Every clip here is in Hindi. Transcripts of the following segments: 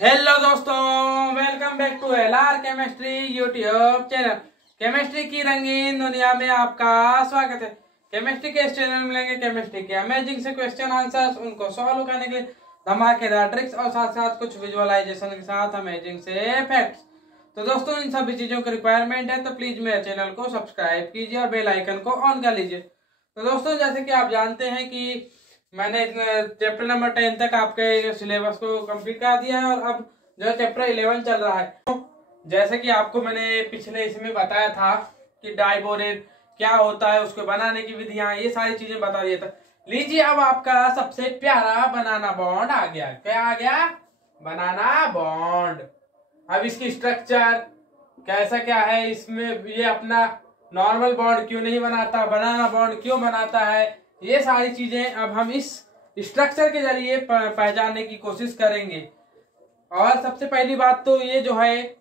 हेलो दोस्तों, welcome back to LR chemistry YouTube channel. Chemistry की रंगीन दुनिया में आपका स्वागत है। केमिस्ट्री के इस चैनल में मिलेंगे केमिस्ट्री के अमेजिंग से क्वेश्चन आंसर्स, उनको सॉल्व करने के लिए धमाकेदार ट्रिक्स और साथ साथ कुछ विजुअलाइजेशन के साथ अमेजिंग से फैक्ट्स। तो दोस्तों, इन सभी चीजों की रिक्वायरमेंट है तो प्लीज मेरे चैनल को सब्सक्राइब कीजिए और बेल आइकन को ऑन कर लीजिए। तो दोस्तों, जैसे कि आप जानते हैं कि मैंने चैप्टर नंबर 10 तक आपके सिलेबस को कंप्लीट कर दिया है और अब जो चैप्टर 11 चल रहा है। तो जैसे कि आपको मैंने पिछले इसमें बताया था कि डाइबोरेन क्या होता है, उसको बनाने की विधियां, ये सारी चीजें बता दिया था। लीजिए, अब आपका सबसे प्यारा बनाना बॉन्ड आ गया। क्या आ गया? बनाना बॉन्ड। अब इसकी स्ट्रक्चर कैसा क्या है, इसमें ये अपना नॉर्मल बॉन्ड क्यों नहीं बनाता, बनाना बॉन्ड क्यों बनाता है, ये सारी चीजें अब हम इस स्ट्रक्चर के जरिए पहचानने की कोशिश करेंगे। और सबसे पहली बात तो ये जो है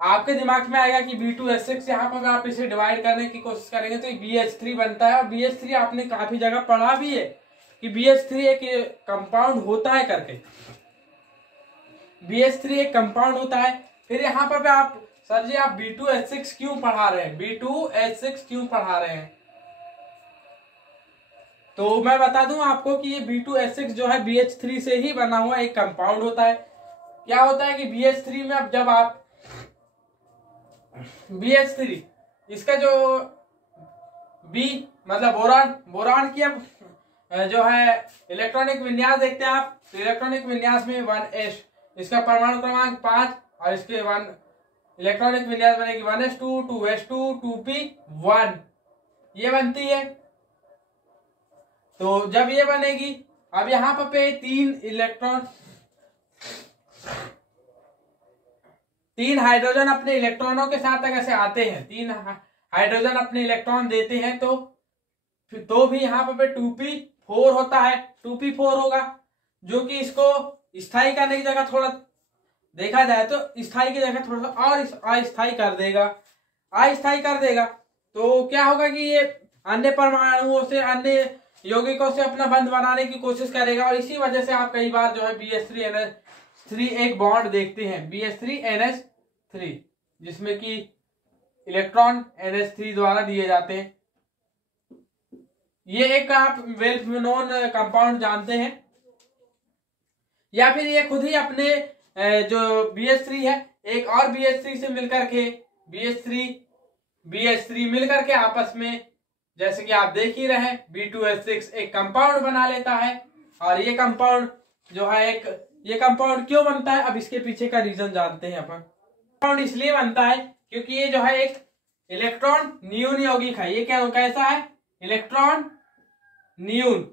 आपके दिमाग में आएगा कि B2H6, यहाँ पर आप इसे डिवाइड करने की कोशिश करेंगे तो BH3 बनता है। और BH3 आपने काफी जगह पढ़ा भी है कि BH3 एक कंपाउंड होता है करके। BH3 एक कंपाउंड होता है। फिर यहाँ पर आप सर जी आप B2H6 क्यों पढ़ा रहे हैं, B2H6 क्यों पढ़ा रहे हैं? तो मैं बता दूं आपको कि ये B2H6 जो है BH3 से ही बना हुआ एक कंपाउंड होता है। क्या होता है कि BH3 में अब जब आप BH3 इसका जो B मतलब बोरान की अब जो है इलेक्ट्रॉनिक विन्यास देखते हैं आप, तो इलेक्ट्रॉनिक विन्यास में 1s, इसका परमाणु क्रमांक 5 और इसके 1 इलेक्ट्रॉनिक विन्यास बनेगी 1s2 2s2 2p1, ये बनती है। तो जब ये बनेगी, अब यहां पर पे 3 हाइड्रोजन अपने इलेक्ट्रॉनों के साथ अगर से आते हैं, 3 हाइड्रोजन अपने इलेक्ट्रॉन देते हैं तो भी यहाँ पर 2p4 होता है, 2p4 होगा, जो कि इसको स्थायी करने की जगह थोड़ा देखा जाए तो स्थायी की जगह थोड़ा सा और अस्थायी कर देगा, अस्थायी कर देगा। तो क्या होगा कि ये अन्य परमाणुओं से, अन्य यौगिकों से अपना बंध बनाने की कोशिश करेगा और इसी वजह से आप कई बार जो है BH3NH3 एक बॉन्ड देखते हैं, BH3NH3, जिसमें कि इलेक्ट्रॉन NH3 द्वारा दिए जाते हैं। ये एक आप वेल नोन कंपाउंड जानते हैं, या फिर ये खुद ही अपने जो BH3 है एक और BH3 से मिलकर के BH3 मिलकर के आपस में, जैसे कि आप देख ही रहे हैं, B2H6 एक कंपाउंड बना लेता है। और ये कंपाउंड जो है ये कंपाउंड क्यों बनता है, अब इसके पीछे का रीजन जानते हैं अपन। कंपाउंड इसलिए बनता है क्योंकि ये जो है एक इलेक्ट्रॉन न्यून यौगिक है। ये क्या कैसा है? इलेक्ट्रॉन न्यून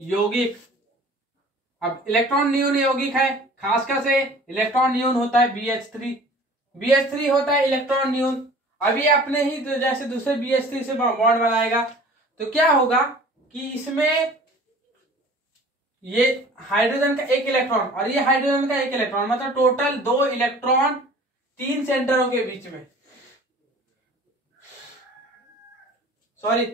यौगिक। अब इलेक्ट्रॉन न्यून यौगिक है, खासकर से इलेक्ट्रॉन न्यून होता है BH3 होता है इलेक्ट्रॉन न्यून। अब ये अपने ही जैसे दूसरे BH3 से बॉन्ड बनाएगा तो क्या होगा कि इसमें ये हाइड्रोजन का एक इलेक्ट्रॉन और ये हाइड्रोजन का एक इलेक्ट्रॉन, मतलब टोटल 2 इलेक्ट्रॉन 3 सेंटरों के बीच में, सॉरी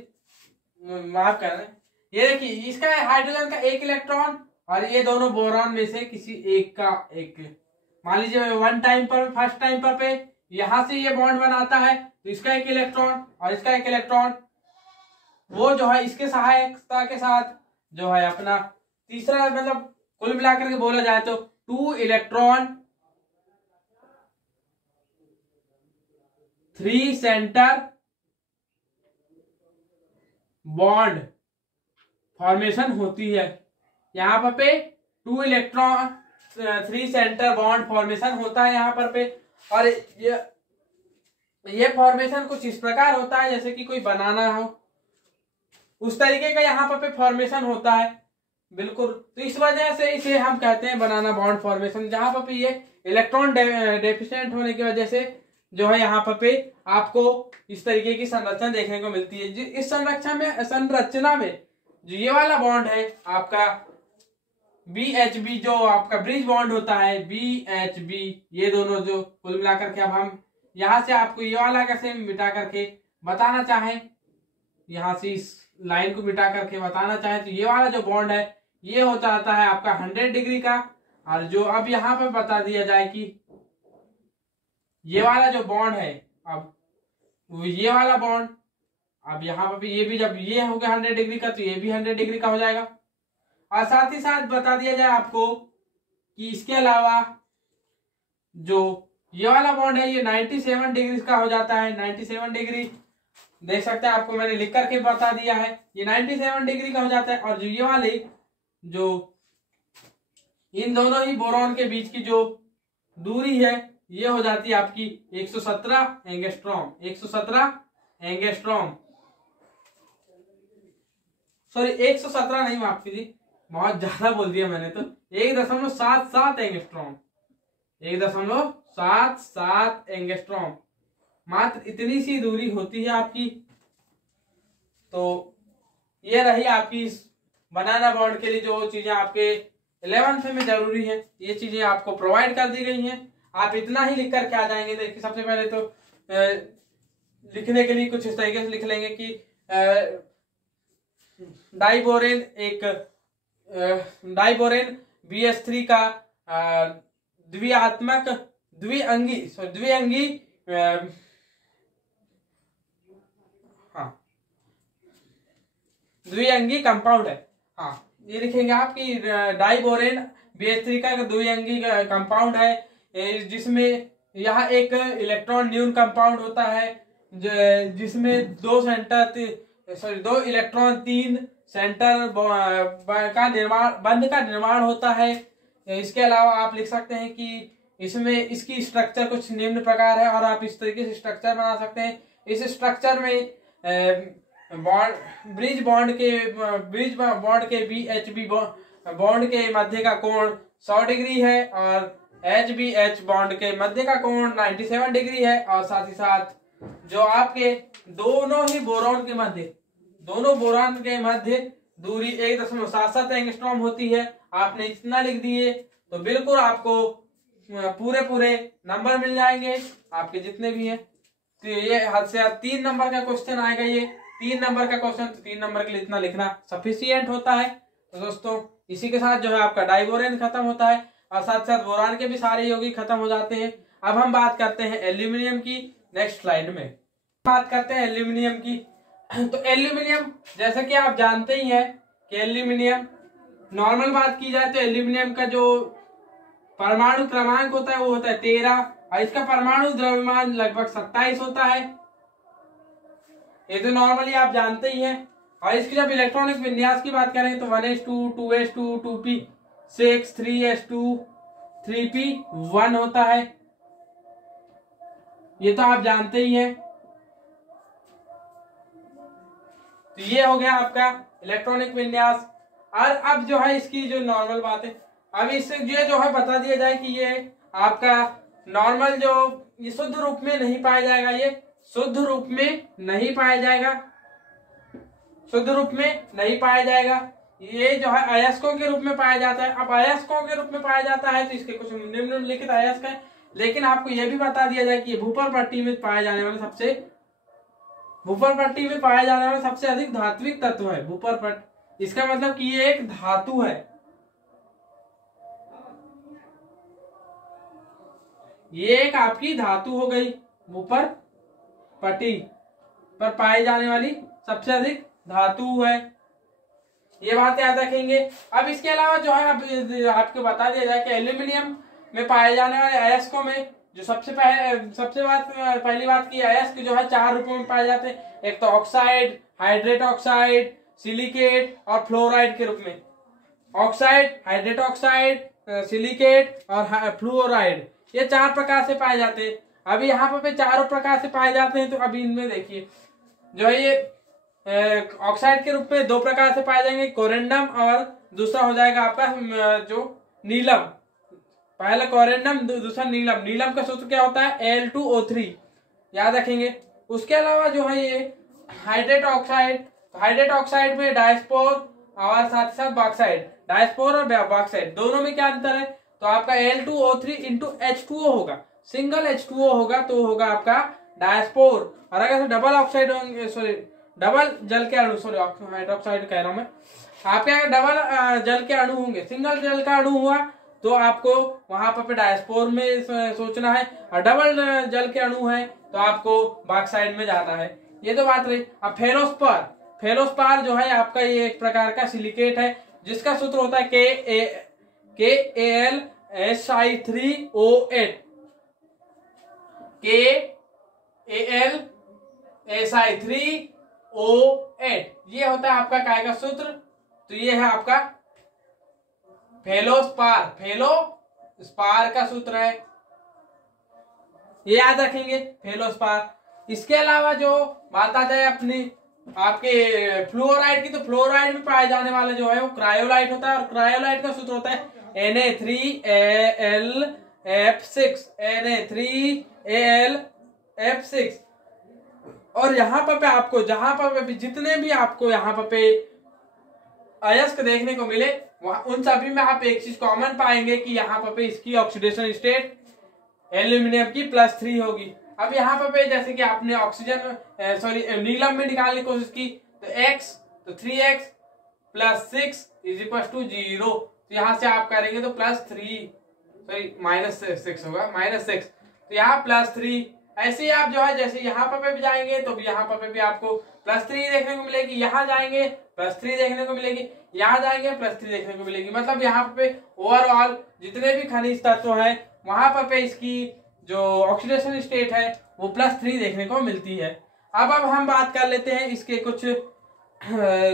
माफ करना, ये देखिए इसका हाइड्रोजन का एक इलेक्ट्रॉन और ये दोनों बोरॉन में से किसी एक का एक, मान लीजिए फर्स्ट टाइम पर पे यहां से ये बॉन्ड बनाता है तो इसका एक इलेक्ट्रॉन और इसका एक इलेक्ट्रॉन, वो जो है इसके सहायकता के साथ जो है अपना तीसरा, मतलब कुल मिलाकर के बोला जाए तो 2 इलेक्ट्रॉन 3 सेंटर बॉन्ड फॉर्मेशन होती है। यहाँ पर पे 2 इलेक्ट्रॉन 3 सेंटर बॉन्ड फॉर्मेशन होता है यहाँ पर पे। और ये फॉर्मेशन कुछ इस प्रकार होता है जैसे कि कोई बनाना हो, उस तरीके का यहाँ पर पे फॉर्मेशन होता है बिल्कुल। तो इस वजह से इसे हम कहते हैं बनाना बॉन्ड फॉर्मेशन, जहां पर ये इलेक्ट्रॉन डेफिशिएंट होने की वजह से जो है यहाँ पर पे आपको इस तरीके की संरचना देखने को मिलती है। इस संरचना में जो ये वाला बॉन्ड है आपका BHB, जो आपका ब्रिज बॉन्ड होता है BHB, ये दोनों जो कुल मिलाकर के, अब हम यहां से आपको ये वाला कैसे मिटा करके बताना चाहें, यहां से इस लाइन को मिटा करके बताना चाहें तो ये वाला जो बॉन्ड है ये हो जाता है आपका 100 डिग्री का। और जो अब यहाँ पे बता दिया जाए कि ये वाला जो बॉन्ड है, अब ये वाला बॉन्ड, अब यहाँ पे भी ये भी, जब ये हो गया 100 डिग्री का तो ये भी 100 डिग्री का हो जाएगा। और साथ ही साथ बता दिया जाए आपको कि इसके अलावा जो ये वाला बॉन्ड है ये 97 डिग्री का हो जाता है। 97 डिग्री देख सकते हैं, आपको मैंने लिख करके बता दिया है, ये 97 डिग्री का हो जाता है। और जो ये वाले, जो इन दोनों ही बोरॉन के बीच की जो दूरी है ये हो जाती है आपकी 117 एंगस्ट्रॉम। 117 एंगस्ट्रॉम, सॉरी 117 नहीं, माफ कीजिए, बहुत ज्यादा बोल दिया मैंने, तो 1.77 एंगस्ट्रॉम। 1.77 एंगस्ट्रॉम, मात्र इतनी सी दूरी होती है आपकी। तो ये रही आपकी बनाना बॉन्ड के लिए जो चीजें आपके 11th में जरूरी है, ये चीजें आपको प्रोवाइड कर दी गई हैं। आप इतना ही लिख करके आ जाएंगे। देखिए सबसे पहले तो लिखने के लिए कुछ इस तरीके से लिख लेंगे कि डाइबोरेन एक डाइबोरेन BH3 का द्विआत्मक द्विअंगी द्विअंगी कंपाउंड है। हाँ, ये लिखेंगे आप कि डाइबोरेन BH3 का द्विअंगी कंपाउंड है, जिसमें यहाँ एक इलेक्ट्रॉन न्यून कंपाउंड होता है, जिसमें दो इलेक्ट्रॉन 3 सेंटर बंध का निर्माण होता है। इसके अलावा आप लिख सकते हैं कि इसमें इसकी स्ट्रक्चर कुछ निम्न प्रकार है, और आप इस तरीके से स्ट्रक्चर बना सकते हैं। इस स्ट्रक्चर में ब्रिज बॉन्ड के BHB बॉन्ड के मध्य का कोण 100 डिग्री है, और HBH बॉन्ड के मध्य का कोण 97 डिग्री है। और साथ ही साथ जो आपके दोनों बोरॉन के मध्य दूरी 1.77 एंगस्ट्रॉम होती है। आपने इतना लिख दिए तो बिल्कुल आपको पूरे नंबर मिल जाएंगे आपके जितने भी हैं। तो ये हद से 3 नंबर का क्वेश्चन आएगा, ये 3 नंबर का क्वेश्चन, तो 3 नंबर के लिए इतना लिखना सफिशियंट होता है। तो दोस्तों इसी के साथ जो है आपका डाइबोरेन खत्म होता है, और साथ साथ बोरान के भी सारे यौगिक खत्म हो जाते हैं। अब हम बात करते हैं एल्यूमिनियम की। नेक्स्ट स्लाइड में बात करते हैं एल्यूमिनियम की। तो एल्यूमिनियम, जैसा कि आप जानते ही हैं कि एल्यूमिनियम, नॉर्मल बात की जाए तो एल्यूमिनियम का जो परमाणु क्रमांक होता है वो होता है 13, और इसका परमाणु द्रव्यमान लगभग 27 होता है। ये तो नॉर्मली आप जानते ही हैं। और इसकी जब इलेक्ट्रॉनिक विन्यास की बात करें तो 1s2 2s2 2p6 3s2 3p1 होता है, ये तो आप जानते ही हैं। तो ये हो गया आपका इलेक्ट्रॉनिक विन्यास। और अब जो है इसकी जो नॉर्मल बात है, अब इससे ये जो है बता दिया जाए कि ये आपका नॉर्मल जो ये शुद्ध रूप में नहीं पाया जाएगा, ये शुद्ध रूप में नहीं पाया जाएगा, शुद्ध रूप में नहीं पाया जाएगा। ये जो है अयस्कों के रूप में पाया जाता है। अब अयस्कों के रूप में पाया जाता है तो इसके कुछ निम्नलिखित अयस्क है, लेकिन आपको यह भी बता दिया जाए कि ये भूपर पट्टी में पाए जाने वाले सबसे अधिक धात्विक तत्व है भूपर पट्टी। इसका मतलब कि ये एक धातु है, ये एक आपकी धातु हो गई, भूपर पट्टी पर पाई जाने वाली सबसे अधिक धातु है। ये बात याद रखेंगे। अब इसके अलावा जो है आपको बता दिया जाए कि एल्यूमिनियम में पाए जाने वाले अयस्कों में जो पहली बात की अयस्क जो है 4 रूपों में पाए जाते हैं। एक तो ऑक्साइड, हाइड्रेट ऑक्साइड, सिलिकेट और फ्लोराइड के रूप में। ऑक्साइड, हाइड्रेट ऑक्साइड, सिलिकेट और फ्लोराइड, ये 4 प्रकार से पाए जाते हैं। अभी यहाँ पे 4 प्रकार से पाए जाते हैं। तो अभी इनमें देखिए जो है ये ऑक्साइड के रूप में 2 प्रकार से पाए जाएंगे, कोरेंडम और दूसरा हो जाएगा आपका जो नीलम। पहला कोरेंडम, दूसरा नीलम। नीलम का सूत्र क्या होता है? Al2O3, याद रखेंगे। उसके अलावा जो है ये हाइड्रेट ऑक्साइड, हाइड्रेट ऑक्साइड में डायस्पोर और साथ साथ बॉक्साइड, डायस्पोर और बॉक्साइड दोनों में क्या अंतर है? तो आपका Al2O3 इंटू H2O होगा, सिंगल H2O होगा तो होगा आपका डायस्पोर। और अगर डबल ऑक्साइड होंगे, सॉरी डबल जल के अणु, सॉरी हाइड्रोक्साइड कह रहा हूं मैं, आपके अगर डबल जल के अणु होंगे, सिंगल जल का अणु हुआ तो आपको वहां पर डायस्पोर में सोचना है, और डबल जल के अणु है तो आपको बॉक्साइड में जाना है। ये तो बात रही। अब फेलोस्पार, फेलोस्पार जो है आपका ये एक प्रकार का सिलिकेट है जिसका सूत्र होता है KAlSi3O8, KAlSi3O8, ये होता है आपका काय का सूत्र। तो ये है आपका फेलोस्पार, फेलोस्पार का सूत्र है, ये याद रखेंगे फेलोस्पार। इसके अलावा जो बात आ जाए अपनी आपके फ्लोराइड की, तो फ्लोराइड में पाए जाने वाला जो है वो क्रायोलाइट होता है, और क्रायोलाइट का सूत्र होता है Na3Al F6, Na3Al F6। और यहाँ पर आपको जहां पर जितने भी आपको यहाँ पे अयस्क देखने को मिले उन सभी में आप एक चीज कॉमन पाएंगे कि यहाँ पर इसकी ऑक्सीडेशन स्टेट एल्यूमिनियम की +3 होगी। अब यहाँ पर जैसे कि आपने ऑक्सीजन नीलम में निकालने की कोशिश की तो x, तो 3x + 6 = 0, तो यहाँ से आप करेंगे तो -6 होगा, -6, तो यहाँ +3। ऐसे ही आप जो है जैसे यहाँ पर भी जाएंगे तो यहाँ पर भी आपको +3 देखने को मिलेगी, यहाँ जाएंगे +3 देखने को मिलेगी, यहाँ जाएंगे +3 देखने को मिलेगी। मतलब यहाँ पे ओवरऑल जितने भी खनिज तत्व हैं वहां पर इसकी जो ऑक्सीडेशन स्टेट है वो +3 देखने को मिलती है। अब हम बात कर लेते हैं इसके कुछ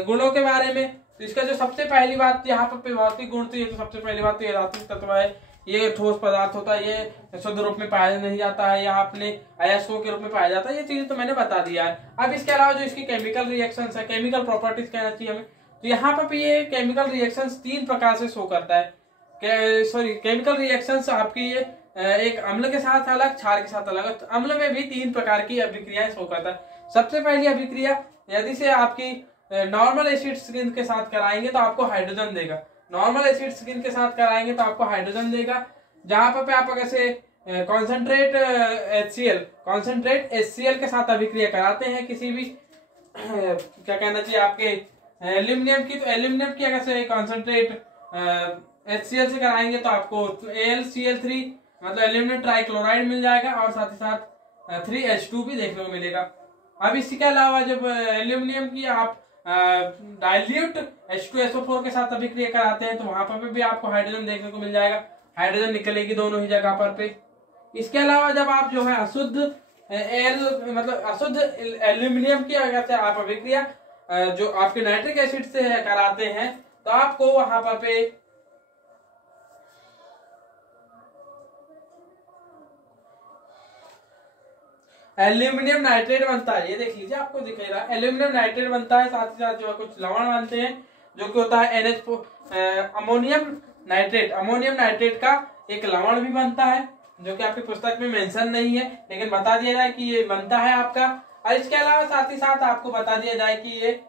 गुणों के बारे में। तो इसका जो सबसे पहली बात यहाँ पर भौतिक गुण, तो ये तो सबसे पहली बात तो ये रासायनिक तत्व है, ये ठोस पदार्थ होता है, ये शुद्ध रूप में पाया नहीं जाता है, या अपने अयस्कों के रूप में पाया जाता है, ये चीजें तो मैंने बता दिया है। अब इसके अलावा जो इसकी केमिकल रिएक्शंस है, केमिकल प्रॉपर्टीज कहना चाहिए हमें, तो यहाँ पर ये केमिकल रिएक्शंस 3 प्रकार से शो करता है। केमिकल रिएक्शंस आपकी ये एक अम्ल के साथ अलग, क्षार के साथ अलग। तो अम्ल में भी 3 प्रकार की अभिक्रियाएं शो करता है। सबसे पहली अभिक्रिया, यदि से आपकी नॉर्मल एसिड स्किन के साथ कराएंगे तो आपको हाइड्रोजन देगा, नॉर्मल एसिड स्किन के साथ कराएंगे तो आपको हाइड्रोजन देगा। जहां पर आप अगर से कॉन्सेंट्रेट HCl के साथ अभिक्रिया कराते हैं किसी भी क्या कहना चाहिए आपके एल्यूमिनियम की, तो एल्यूमिनियम की अगर से कॉन्सेंट्रेट HCl से कराएंगे तो आपको AlCl3 मतलब एल्यूमिनियम ट्राइक्लोराइड मिल जाएगा, और साथ ही साथ 3H2 भी देखने को मिलेगा। अब इसके अलावा जब एल्यूमिनियम की आप डाइल्यूट H2SO4 के साथ अभिक्रिया कराते हैं तो वहां पर भी आपको हाइड्रोजन देखने को मिल जाएगा, हाइड्रोजन निकलेगी दोनों ही जगह पर पे। इसके अलावा जब आप जो है अशुद्ध एल्यूमिनियम की अगर से आप अभिक्रिया जो आपके नाइट्रिक एसिड से कराते हैं तो आपको वहां पर पे एल्यूमिनियम नाइट्रेट बनता है। ये देख लीजिए, आपको दिख रहा है एल्यूमिनियम नाइट्रेट बनता है, साथ ही साथ जो है कुछ लवण बनते हैं जो कि होता है अमोनियम नाइट्रेट का एक लवण भी बनता है जो कि आपकी पुस्तक में मेंशन नहीं है, लेकिन बता दिया जाए कि ये बनता है आपका। और इसके अलावा साथ ही साथ आपको बता दिया जाए कि ये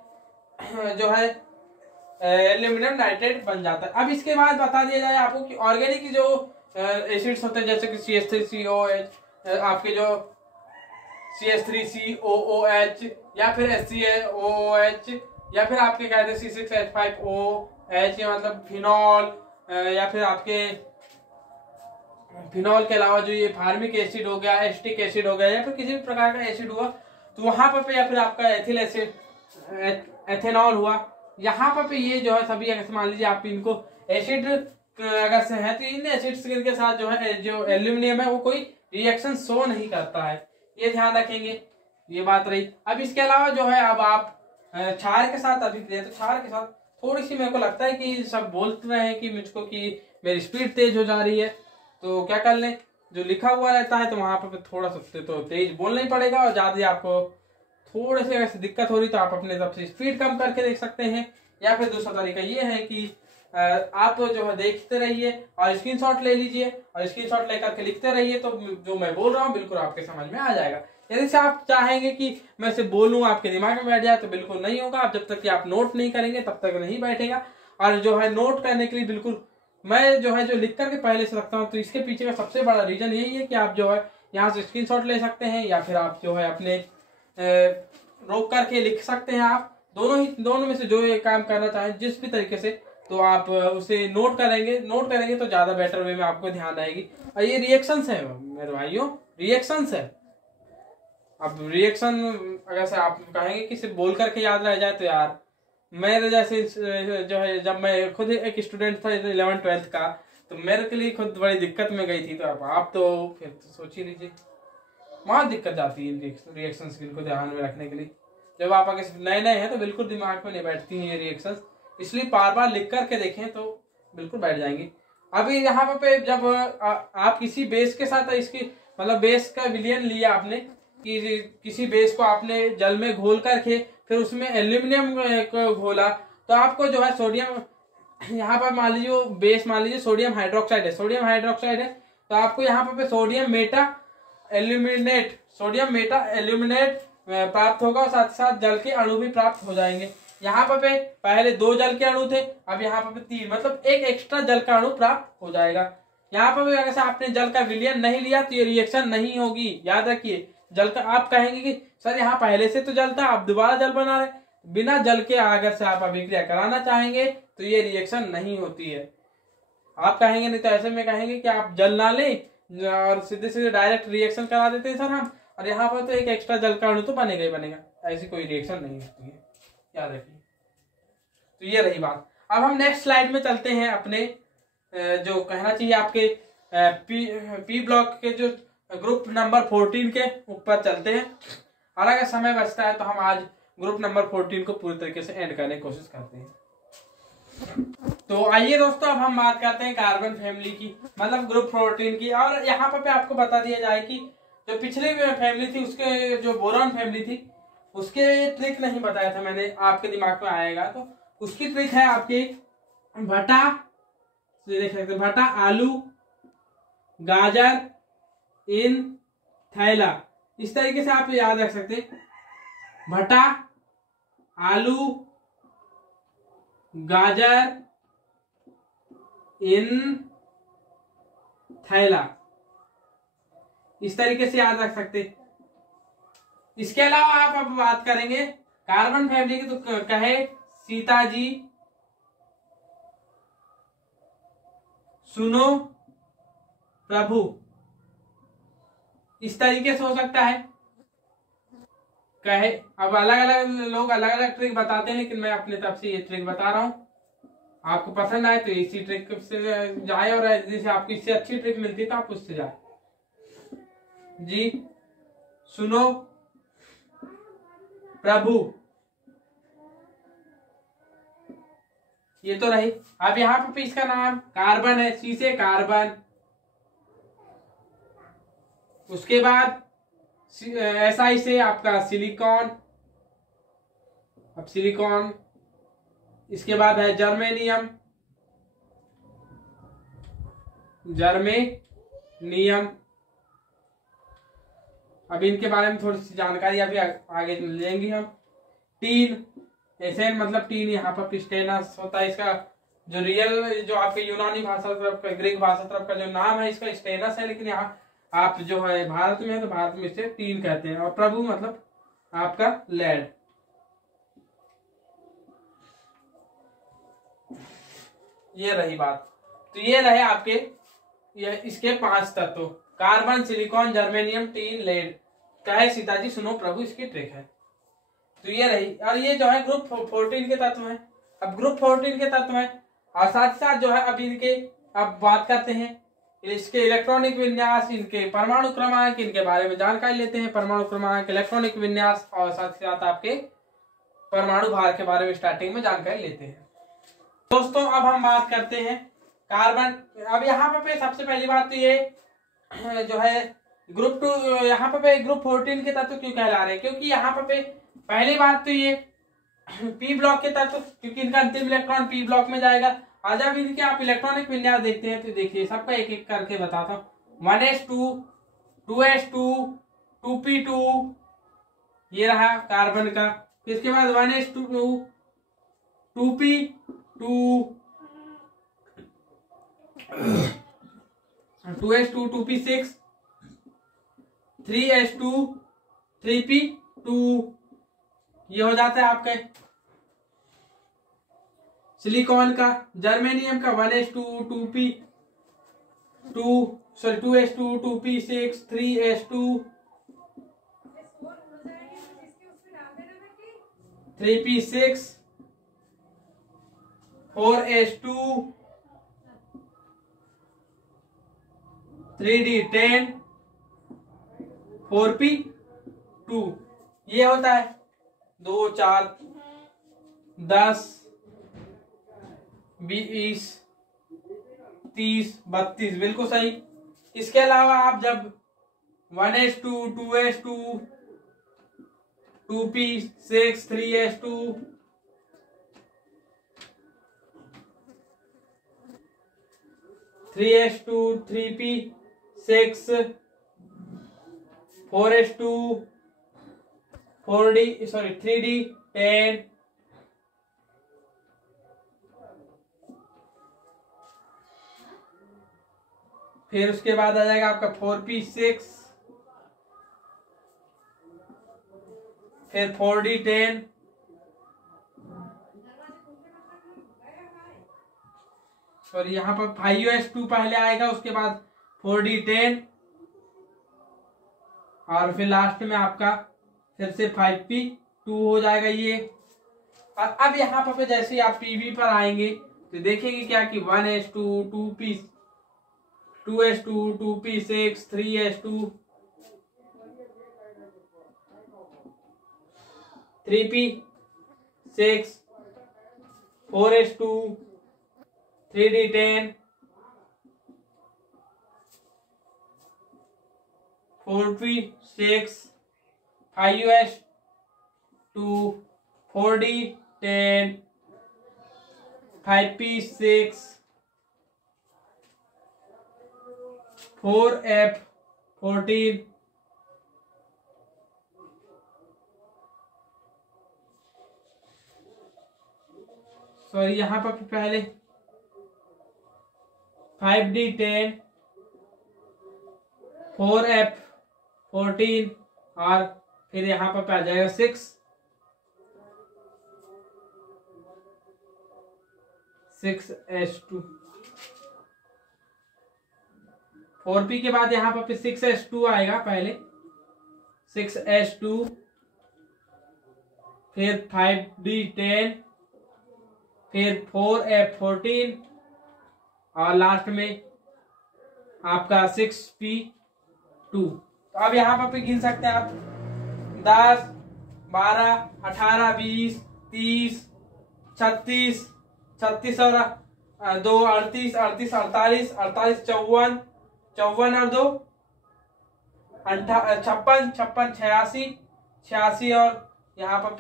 जो है एल्यूमिनियम नाइट्रेट बन जाता है। अब इसके बाद बता दिया जाए आपको कि ऑर्गेनिक जो एसिड्स होते हैं जैसे कि CH3COOH, आपके जो CH3COOH या फिर HClOH या फिर आपके कहते हैं C6H5OH, मतलब फिनॉल, या फिर आपके फिनॉल के अलावा जो ये फार्मिक एसिड हो गया, एस्टिक एसिड हो गया, या फिर किसी भी प्रकार का एसिड हुआ तो वहां पर या फिर आपका एथिल एसिड एथेनॉल हुआ, यहाँ पर ये जो है सभी अगर मान लीजिए आप इनको एसिड अगर से है तो इन एसिड्स के साथ जो है जो एल्यूमिनियम है वो कोई रिएक्शन शो नहीं करता है, ये ध्यान रखेंगे, ये बात रही। अब इसके अलावा जो है अब आप क्षार के साथ अभिक्रिया, तो क्षार के साथ थोड़ी सी मेरे को लगता है कि सब बोलते रहे हैं कि मुझको कि मेरी स्पीड तेज हो जा रही है, तो क्या कर लें, जो लिखा हुआ रहता है तो वहां पर थोड़ा सा तो तेज बोलना ही पड़ेगा, और ज्यादा आपको थोड़े से अगर दिक्कत हो रही तो आप अपने तरफ से स्पीड कम करके देख सकते हैं, या फिर दूसरा तरीका ये है कि आप जो है देखते रहिए और स्क्रीनशॉट ले लीजिए और स्क्रीनशॉट लेकर के लिखते रहिए, तो जो मैं बोल रहा हूँ बिल्कुल आपके समझ में आ जाएगा। यदि से आप चाहेंगे कि मैं इसे बोलूँ आपके दिमाग में बैठ जाए तो बिल्कुल नहीं होगा, आप जब तक कि आप नोट नहीं करेंगे तब तक नहीं बैठेगा। और जो है नोट करने के लिए बिल्कुल मैं जो है जो लिख करके पहले से रखता हूँ, तो इसके पीछे का सबसे बड़ा रीजन यही है कि आप जो है यहाँ से स्क्रीनशॉट ले सकते हैं, या फिर आप जो है अपने रोक करके लिख सकते हैं आप, दोनों में से जो ये काम करना चाहें जिस भी तरीके से, तो आप उसे नोट करेंगे तो ज्यादा बेटर वे में आपको ध्यान आएगी। और ये रिएक्शंस है मेरे भाइयों, रिएक्शंस है। अब रिएक्शन अगर से आप कहेंगे कि सिर्फ बोल करके याद रह जाए, तो यार मेरे जैसे जो है, जब मैं खुद एक स्टूडेंट था 11th-12th का, तो मेरे के लिए खुद बड़ी दिक्कत में गई थी। तो अब आप तो फिर तो सोच ही लीजिए, बहुत दिक्कत जाती है रिएक्शन स्किल को ध्यान में रखने के लिए। जब आप अगर नए नए हैं तो बिल्कुल दिमाग में नहीं बैठती हैं ये रिएक्शंस, इसलिए बार बार लिख करके देखें तो बिल्कुल बैठ जाएंगी। अभी यहाँ पे जब आप किसी बेस के साथ इसकी मतलब बेस का विलयन लिया आपने, कि किसी बेस को आपने जल में घोल करके फिर उसमें एल्यूमिनियम को घोला, तो आपको जो है सोडियम, यहाँ पर मान लीजिए बेस मान लीजिए सोडियम हाइड्रोक्साइड है, तो आपको यहाँ पे सोडियम मेटा एल्यूमिनेट प्राप्त होगा, और साथ साथ जल के अणु भी प्राप्त हो जाएंगे। यहाँ पे पहले 2 जल के अणु थे, अब यहाँ पे 3, मतलब एक एक्स्ट्रा जल का अणु प्राप्त हो जाएगा। यहाँ पर भी अगर आपने जल का विलयन नहीं लिया तो ये रिएक्शन नहीं होगी, याद रखिए। जल का आप कहेंगे कि सर यहाँ पहले से तो जल था, आप दोबारा जल बना रहे, बिना जल के अगर से आप अभिक्रिया कराना चाहेंगे तो ये रिएक्शन नहीं होती है। आप कहेंगे, नहीं तो ऐसे में कहेंगे कि आप जल ना लें और सीधे सीधे डायरेक्ट रिएक्शन करा देते हैं सर हम, और यहाँ पर तो एक एक्स्ट्रा जल का अणु तो बनेगा ही बनेगा, ऐसी कोई रिएक्शन नहीं होती है, याद रखिए। तो ये रही बात। अब हम नेक्स्ट स्लाइड में चलते हैं, अपने जो कहना चाहिए आपके पी ब्लॉक के जो ग्रुप नंबर 14 के ऊपर चलते हैं। और अगर समय बचता है तो हम आज ग्रुप नंबर 14 को पूरी तरीके से एंड करने की कोशिश करते हैं। तो आइए दोस्तों, अब हम बात करते हैं कार्बन फैमिली की, मतलब ग्रुप 14 की। और यहाँ पे आपको बता दिया जाए कि जो पिछली फैमिली थी, उसके जो बोरॉन फैमिली थी, उसके ट्रिक नहीं बताया था मैंने, आपके दिमाग में आएगा। तो उसकी ट्रिक है आपकी भटा, देख सकते हैं, भटा, आलू, गाजर, इन, थैला, इस तरीके से आप याद रख सकते हैं। भटा, आलू, गाजर, इन, थैला, इस तरीके से याद रख सकते। इसके अलावा आप अब बात करेंगे कार्बन फैमिली की, तो कहे सीता जी सुनो प्रभु, इस तरीके से हो सकता है। कहे, अब अलग अलग लोग अलग अलग ट्रिक बताते हैं, लेकिन मैं अपने तरफ से ये ट्रिक बता रहा हूं। आपको पसंद आए तो इसी ट्रिक से जाए, और जैसे आपको इससे अच्छी ट्रिक मिलती है तो आप उससे जाए। जी सुनो प्रभु, ये तो रही। अब यहाँ पे इसका नाम कार्बन है, सी से कार्बन, उसके बाद SI से आपका सिलिकॉन, अब सिलिकॉन, इसके बाद है जर्मेनियम, अब इनके बारे में थोड़ी सी जानकारी अभी आगे लेंगे हम। टीन, एसेन मतलब टीन, यहाँ पर पिस्टेनस होता है। इसका जो रियल, जो आपके यूनानी भाषा तरफ का, ग्रीक भाषा तरफ का जो नाम है, इसका स्टेनस है, लेकिन यहाँ आप जो है भारत में है तो भारत में इसे टीन कहते हैं। और प्रभु मतलब आपका लेड। ये रही बात। तो ये रहे आपके इसके 5 तत्व, carbon, silicon, germanium, tin, lead. कहे सीता जी सुनो प्रभु, इसकी ट्रिक है। तो ये रही। और ये जो है ग्रुप 14 के तत्व हैं। अब ग्रुप 14 के तत्व हैं, और साथ साथ जो है अब इनके अब बात करते हैं इसके इलेक्ट्रॉनिक विन्यास, इनके परमाणु क्रमांक, इनके बारे में जानकारी लेते हैं। परमाणु क्रमांक, इलेक्ट्रॉनिक विन्यास, और साथ साथ आपके परमाणु भार के बारे में स्टार्टिंग में जानकारी लेते हैं। दोस्तों अब हम बात करते हैं कार्बन। अब यहाँ पे सबसे पहली बात तो ये जो है ग्रुप 2, यहाँ पे ग्रुप 14 के तत्व क्यों कहला रहे हैं, क्योंकि यहाँ पे पहली बात तो ये पी ब्लॉक के तत्व, क्योंकि इनका अंतिम इलेक्ट्रॉन पी ब्लॉक में जाएगा। और जब इनके आप इलेक्ट्रॉनिक विन्यास देखते हैं तो देखिए सबका एक एक करके बताता हूँ। 1s2, 2s2, 2p2, ये रहा कार्बन का। फिर इसके बाद 1s2, 2p2, 2s2, 2p6, 3s2, 3p2, ये हो जाता है आपके। सिलिकॉन का, जर्मेनियम का 1s2 2p 2s2 2p6 3s2 3p6 4s2 3d10 4p2। ये होता है 2 4 10 20 30 32, बिल्कुल सही। इसके अलावा आप जब 1s2 2s2 2p6 3s2 3s2 3p6 4s2 3d10 फिर उसके बाद आ जाएगा आपका 4p6 फिर 4d10 सॉरी यहाँ पर 5s2 पहले आएगा, उसके बाद 4d10 और फिर लास्ट में आपका फिर से 5p2 हो जाएगा ये। और अब यहाँ पर जैसे ही आप pv पर आएंगे तो देखेंगे क्या कि 1s2 2s2 2p6 3s2 3p6 4s2 3d10 4p6 5s2 4d10 5p6 4f14 sorry यहाँ पर पहले 5d10 4f14 और फिर यहाँ पर आ जाएगा 6s2 4p के बाद यहाँ पर 6s2 आएगा, पहले 6s2 फिर 5d10 फिर 4f14 और लास्ट में आपका 6p2। तो अब यहाँ पर गिन सकते हैं आप 10 12 18 20 30 36 36 और 2 38 38 48 48 54 54 और 2 56 56 86 86 और यहाँ पर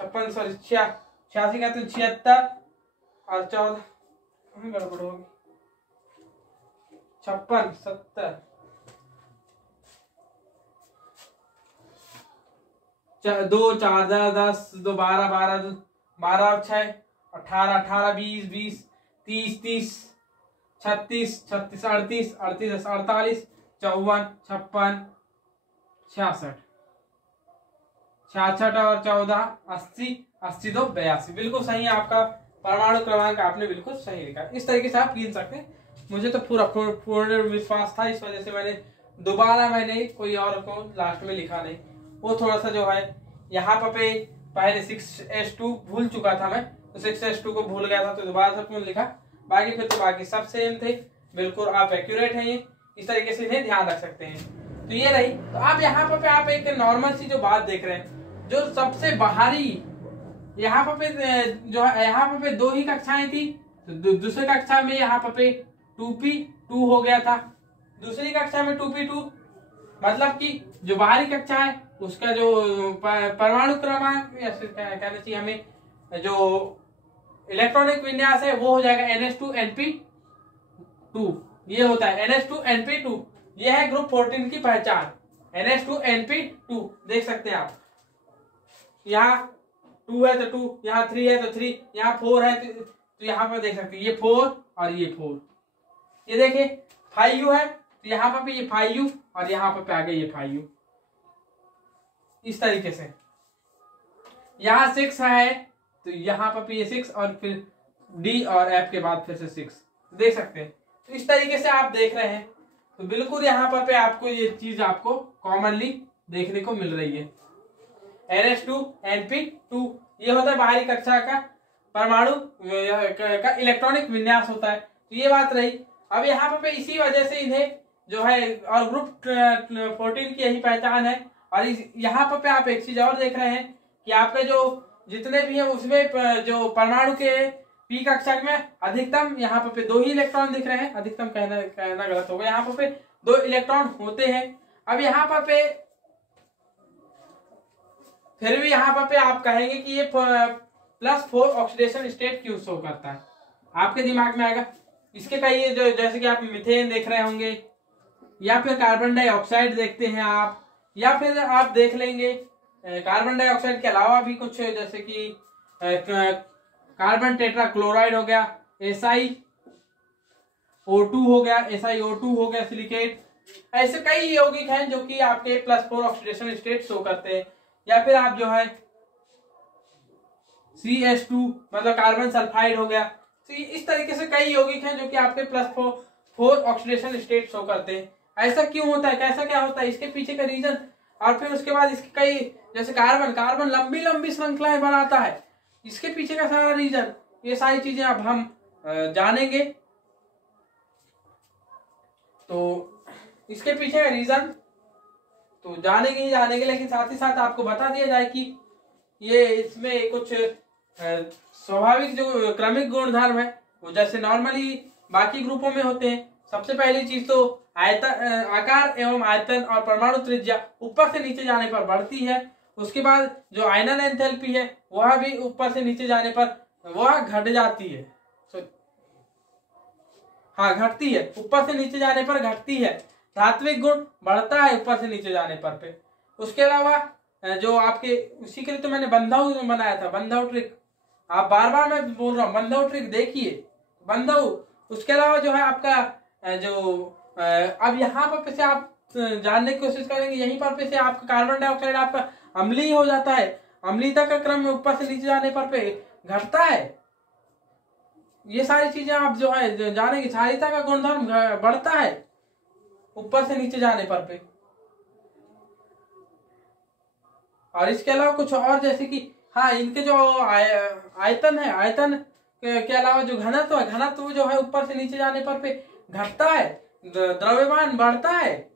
56 सॉरी 86 का तो 76 और 14 गड़बड़ होगी 56 70 2 4 10 2 12 12 12 और 6 18 18 20 20 30 30 36 36 38 38 48 54 56 66 66 और 14 80 80 2 82, बिल्कुल सही है आपका परमाणु क्रमांक, आपने बिल्कुल सही लिखा। इस तरीके से आप गिन सकते हैं। मुझे तो पूर्ण विश्वास था, इस वजह से मैंने कोई और को लास्ट में लिखा नहीं। वो थोड़ा सा जो है यहाँ पर पहले 6s2 भूल चुका था मैं, तो 6s2 को भूल गया था तो दोबारा से लिखा। बाकी फिर तो बाकी सब सेम थे, बिल्कुल आप एक्यूरेट हैं। ये इस तरीके से इन्हें ध्यान रख सकते हैं। तो ये रही। तो आप यहाँ पर आप एक नॉर्मल सी जो बात देख रहे हैं, जो सबसे बाहरी यहाँ पर जो है, यहाँ पर 2 ही कक्षाएं थी, तो दूसरे कक्षा में यहाँ पर 2p2 हो गया था, दूसरी कक्षा में 2p2, मतलब कि जो बाहरी कक्षा है उसका जो परमाणु क्रमांक या कहना चाहिए हमें, जो इलेक्ट्रॉनिक विन्यास है वो हो जाएगा NH2NP2। ये होता है NH2NP2, ये है ग्रुप 14 की पहचान, NH2NP2। देख सकते हैं आप, यहाँ 2 है तो 2, यहाँ 3 है तो 3, यहाँ 4 है तो यहाँ पर देख सकते हैं ये 4 और ये 4। ये देखिए 5u है तो यहाँ पर भी ये 5u और यहाँ पर आ गया ये 5u। इस तरीके से यहाँ 6 है तो यहाँ पर ये 6 और फिर डी और एफ के बाद फिर से 6 देख सकते हैं। तो इस तरीके से आप देख रहे हैं, तो बिल्कुल यहाँ पर पे आपको ये चीज आपको कॉमनली देखने को मिल रही है। NH2 NP2 ये होता है बाहरी कक्षा का परमाणु का इलेक्ट्रॉनिक विन्यास होता है। तो ये बात रही। अब यहाँ पर पे इसी वजह से इन्हें जो है और ग्रुप 14 की यही पहचान है। और यहाँ पर पे आप एक चीज और देख रहे हैं कि आपके जो जितने भी है उसमें जो परमाणु के पी कक्षा में अधिकतम यहाँ पर पे 2 ही इलेक्ट्रॉन दिख रहे हैं। अधिकतम कहना गलत होगा, यहाँ पर पे 2 इलेक्ट्रॉन होते हैं। अब यहाँ पर पे फिर भी यहाँ पर पे आप कहेंगे कि ये +4 ऑक्सीडेशन स्टेट क्यों शो करता है, आपके दिमाग में आएगा। इसके कई जो जैसे कि आप मीथेन देख रहे होंगे, या फिर कार्बन डाइऑक्साइड देखते हैं आप, या फिर आप देख लेंगे कार्बन डाइऑक्साइड के अलावा भी कुछ जैसे कि कार्बन टेट्राक्लोराइड हो गया, SiO2 हो गया, SiO2 हो गया, सिलिकेट। ऐसे कई यौगिक हैं जो कि आपके +4 ऑक्सीडेशन स्टेट शो करते हैं। या फिर आप जो है CH2 मतलब कार्बन सल्फाइड हो गया। तो इस तरीके से कई यौगिक हैं जो कि आपके +4 ऑक्सीडेशन स्टेट शो करते हैं। ऐसा क्यों होता है, कैसा क्या होता है, इसके पीछे का रीजन। और फिर उसके बाद इसके कई जैसे कार्बन लंबी लंबी श्रृंखलाएं बनाता है, इसके पीछे का सारा रीजन, ये सारी चीजें अब हम जानेंगे। तो इसके पीछे का रीजन तो जानेंगे ही जानेंगे, लेकिन साथ ही साथ आपको बता दिया जाए कि ये इसमें कुछ स्वाभाविक जो क्रमिक गुणधर्म है वो जैसे नॉर्मली बाकी ग्रुपों में होते हैं। सबसे पहली चीज तो आकार एवं आयतन और परमाणु त्रिज्या ऊपर से नीचे जाने पर बढ़ती है। उसके बाद जो आयनन एंथैल्पी है वह भी ऊपर से नीचे जाने पर वह घट जाती है। घटती है, ऊपर से नीचे जाने पर घटती है। धात्विक गुण बढ़ता है ऊपर से नीचे जाने पर पे। उसके अलावा जो आपके उसी के लिए तो मैंने बंधव बनाया था, बंधव ट्रिक। आप बार बार मैं बोल रहा हूँ बंधव ट्रिक देखिए, बंधव। उसके अलावा जो है आपका जो अब यहाँ पर से आप जानने की कोशिश करेंगे, यहीं पर से आपका कार्बन डाइऑक्साइड आपका अम्लीय हो जाता है। अम्लीयता का क्रम में ऊपर से नीचे जाने पर पे घटता है। ये सारी चीजें आप जो है जानेंगे। क्षारीयता का गुणधर्म बढ़ता है ऊपर से नीचे जाने पर पे। और इसके अलावा कुछ और जैसे कि इनके जो आयतन है, आयतन के अलावा जो घनत्व है, घनत्व जो है ऊपर से नीचे जाने पर पे घटता है। द्रव्यमान बढ़ता है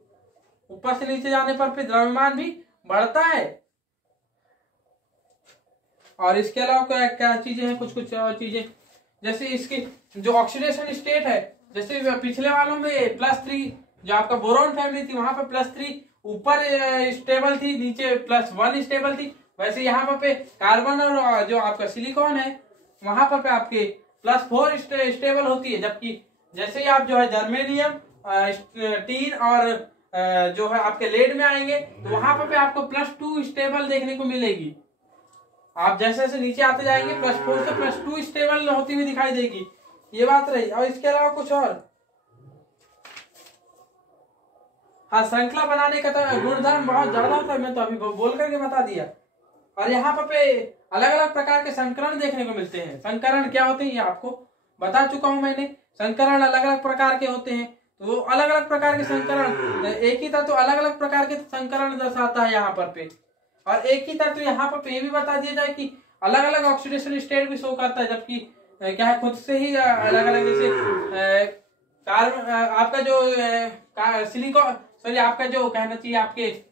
ऊपर से नीचे जाने पर पे, द्रव्यमान भी बढ़ता है। और इसके अलावा क्या क्या चीजें हैं, कुछ और चीजें जैसे इसकी जो ऑक्सीडेशन स्टेट है, जैसे पिछले वालों में +3 जो आपका बोरॉन फैमिली थी वहां पर +3 ऊपर स्टेबल थी, नीचे +1 स्टेबल थी। वैसे यहाँ पर कार्बन और जो आपका सिलिकॉन है वहां पर आपके +4 स्टेबल होती है। जबकि जैसे ही आप जो है जर्मेनियम, टीन और जो है आपके लेड में आएंगे तो वहां पर आपको +2 स्टेबल देखने को मिलेगी। आप जैसे जैसे नीचे आते जाएंगे +4 से +2 स्टेबल होती हुई दिखाई देगी। ये बात रही। और इसके अलावा कुछ और श्रृंखला बनाने का गुणधर्म बहुत ज्यादा होता है, मैं तो अभी बोल करके बता दिया। और यहाँ पर अलग अलग प्रकार के संकरण देखने को मिलते हैं। संकरण क्या होते हैं ये आपको बता चुका हूं मैंने। संकरण अलग अलग प्रकार के होते हैं, तो वो अलग अलग प्रकार के संकरण, एक ही तत्व अलग अलग प्रकार के संकरण दर्शाता है यहाँ पर पे। और एक ही तत्व यहाँ पर ये भी बता दिया जाए कि अलग अलग ऑक्सीडेशन स्टेट भी शो करता है। जबकि क्या है खुद से ही अलग अलग, जैसे कार्बन आपका जो सिलिकॉन सॉरी आपका जो कहना चाहिए आपके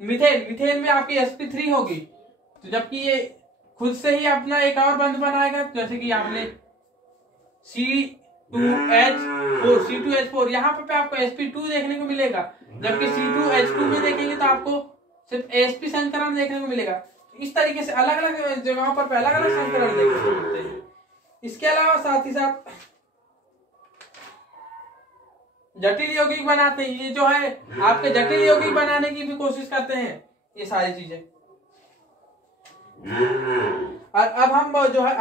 मिथेन में आपकी sp3 होगी, तो जबकि ये खुद से ही अपना एक और बंध बनाएगा। जैसे कि आपने C2H4 यहाँ पे आपको sp2 देखने को मिलेगा, जबकि C2H2 में देखेंगे तो आपको सिर्फ sp संकरण देखने को मिलेगा। इस तरीके से अलग अलग जगहों पर अलग अलग संकरण देखने को मिलते हैं। इसके अलावा साथ ही साथ जटिल यौगिक बनाते हैं। ये जो है आपके जटिल यौगिक बनाने की भी कोशिश करते हैं ये सारी चीजें। और अब हम जो है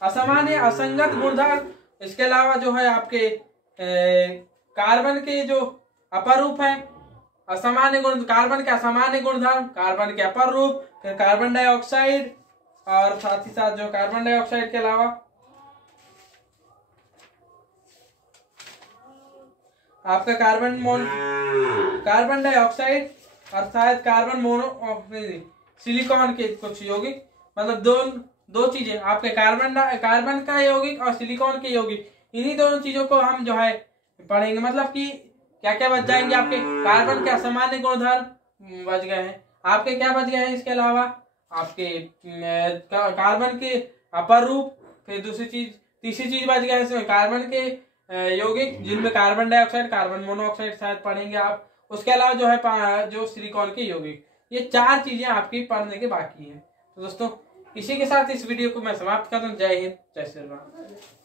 असामान्य असंगत गुणधर्म, इसके अलावा जो है आपके कार्बन के जो अपर रूप है, असामान्य गुण, कार्बन के असामान्य गुणधर्म, कार्बन के अपर रूप, फिर कार्बन डाइऑक्साइड, और साथ ही साथ जो कार्बन डाइऑक्साइड के अलावा आपका कार्बन डाइऑक्साइड और शायद कार्बन मोनो सिलिकॉन के कुछ यौगिक, मतलब दो चीजें आपके कार्बन का यौगिक और सिलिकॉन के यौगिक, इन्हीं दोनों चीजों को हम जो है पढ़ेंगे। मतलब कि क्या क्या बच जाएंगे आपके, कार्बन के असामान्य गुणधर्म बच गए हैं आपके, क्या बच गए हैं इसके अलावा आपके कार्बन के अपर रूप, फिर तीसरी चीज बच गया है कार्बन के यौगिक जिनमें कार्बन डाइऑक्साइड, कार्बन मोनोऑक्साइड शायद पढ़ेंगे आप। उसके अलावा जो है जो सिलिकॉन के यौगिक, ये 4 चीजें आपकी पढ़ने के बाकी हैं। तो दोस्तों इसी के साथ इस वीडियो को मैं समाप्त करता हूँ। जय हिंद, जय श्री राम।